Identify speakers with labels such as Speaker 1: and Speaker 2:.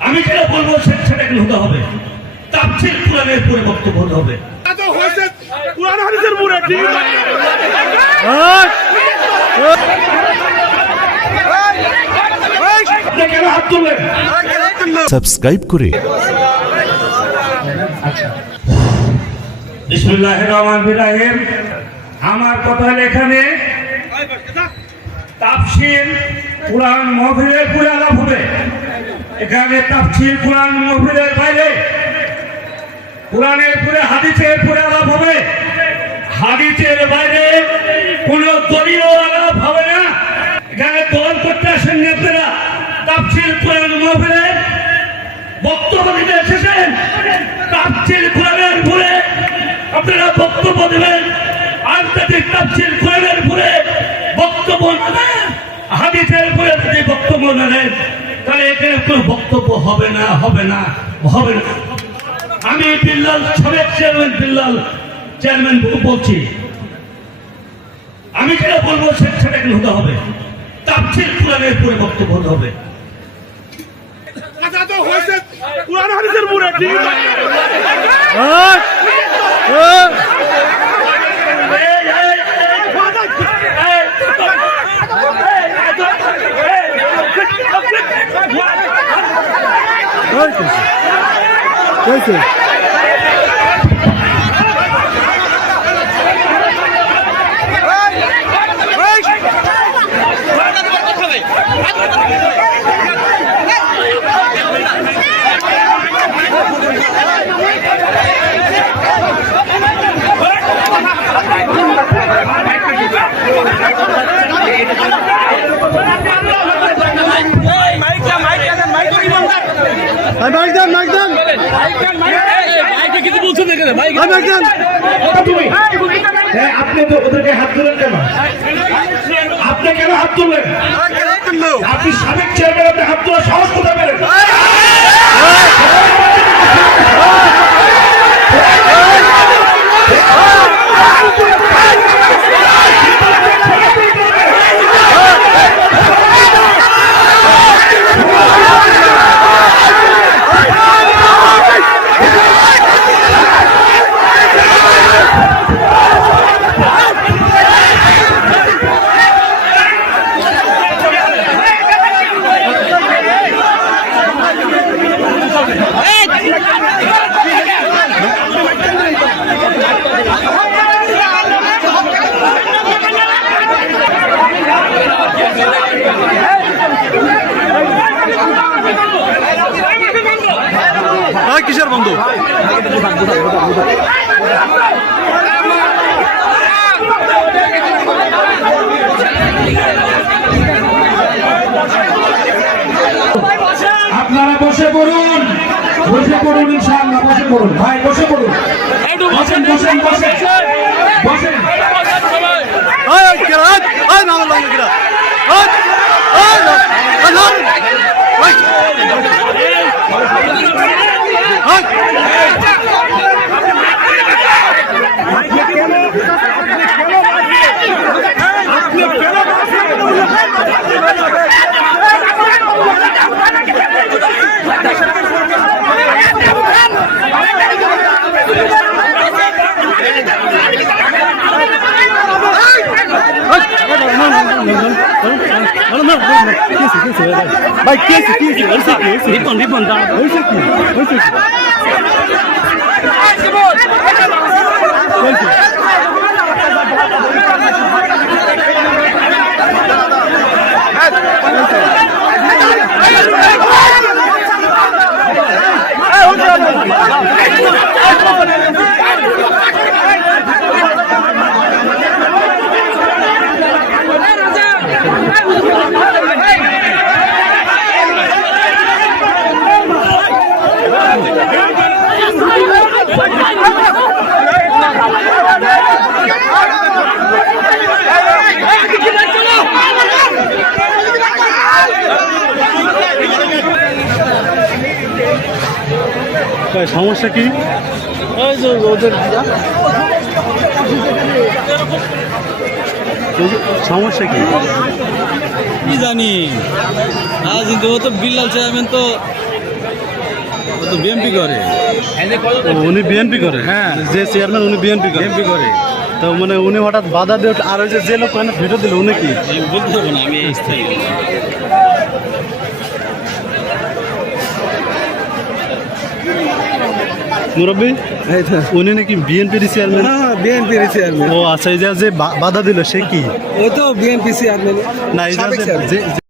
Speaker 1: আমি যেটা বলব সে- সেটা কিন্তু হতে হবে। তাফসীর কোরআনের পরে বক্তব্য হতে হবে।
Speaker 2: তো হয়েছে। কোরআন হাদিসের মুরে ঠিক
Speaker 1: আপনি কেন হাত তুললেন?
Speaker 3: সাবস্ক্রাইব করে
Speaker 1: বিসমুল্লাহ রহমান রাহিম। আমার কথা হলো এখানে তাফসির কোরআন মহফিলের পুরে আলাপ হবে এখানে তাফসির কোরআন মহফিলের বাইরে কোরআনের পুরে হাদিসের পুরে আলাপ হবে। হাদিসের বাইরে কোন দলীয় আলাপ হবে না। এখানে দল করতে আসেন আপনারা। তাফসির কোরআন মহফিলে বক্তব্য দিতে এসেছেন। তাফসির কোরআনের উপরে আপনারা বক্তব্য দেবেন। আন্তর্জাতিক তাফসির কোরআনের উপরে বক্তব্য না হাদিসের উপরে যদি বক্তব্য না দেন তাহলে এখানে কোনো বক্তব্য হবে না হবে না হবে না। আমি বিল্লাল সাবেক চেয়ারম্যান বিল্লাল চেয়ারম্যান বলছি। আমি যেটা বলব সেটা কিন্তু হতে হবে। তাফসির কোরআনের উপরে বক্তব্য হতে হবে।
Speaker 2: হয়েছে। কোরআন হাদিসের মুরে ঠিক
Speaker 4: মাইক দেন মাইক দেন মাইক দেন
Speaker 1: তুমি হ্যাঁ আপনি তো ওদেরকে হাত তুলেন কেন আপনি কেন হাত তুললেন? আপনি সাবেক চেয়ারম্যান হাত তোলা সাহস কোথায় পেলেন? বসে পড়ুন ইনশাআল্লাহ বসে পড়ুন ভাই বসে পড়ুন বসেন বসেন বসেন বসেন
Speaker 4: আয় কেরাত আয় নাম লাগে কেরা ভাই কি আছে কি আছে হইছে কি হইছে রিপন রিপন দা হইছে কি হইছে কি হইছে ভাই, সমস্যা কি? ওই যে ওদের সমস্যা কি?
Speaker 5: কি জানি? আজ কিন্তু ও তো বিল্লাল চেয়ারম্যান তো
Speaker 4: তো বিএনপি করে। উনি বিএনপি করে? হ্যাঁ। যে চেয়ারম্যান উনি বিএনপি করে। বিএনপি করে। তো মানে উনি হঠাৎ বাধা দিয়ে আর ওই যে লোক ওখানে ভিডিও দিল উনি কি?
Speaker 5: বলতে পারব না আমি স্থায়ী।
Speaker 4: মুরব্বী? উনি নাকি বিএনপির চেয়ারম্যান
Speaker 6: হ্যাঁ বিএনপির চেয়ারম্যান
Speaker 4: ও আচ্ছা এই যে বাধা দিল সে কি?
Speaker 6: ও তো বিএনপি চেয়ারম্যান
Speaker 4: না এই। যে-